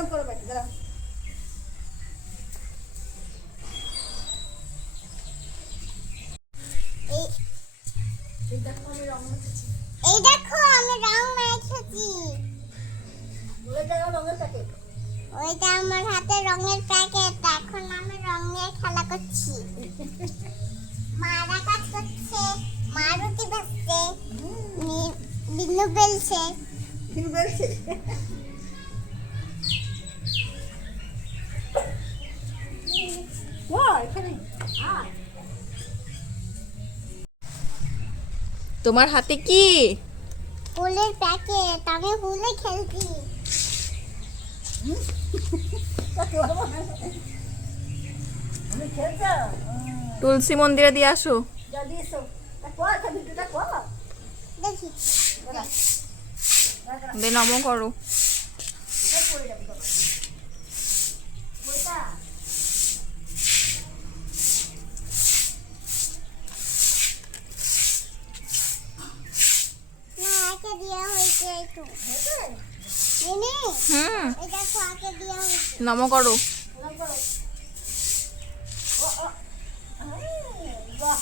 নরম করে বাটি দাঁড়া। এই দেখো আমি রং মেখেছি। ওইটা রঙের প্যাকেট। ওইটা আমার হাতে রঙের প্যাকেট। এখন আমি রং নিয়ে খেলা করছি। মারা কাজ করছে, মারুতি ভাসছে, বিনু বেলছে। ঠিক বলছে। ও এখানে আয়। তোমার হাতে কি? ফুলের প্যাকেট। আমি ফুলে খেলছি। আমি খেলছো? তুলসী মন্দিরে দিয়ে আসো। যা দিয়েছো। কর ভিডিওটা কর। দেখি দাঁড়া। দাঁড়া। দে নম করো। পড়ে যাবে বাবা। ওইটা না, একে দেওয়া হয়েছে একটু। হয়েছে? মিনি, হুম, এটা আগে দেওয়া হয়েছে। নম করো। ওরকম করো। ও ও। বাহ।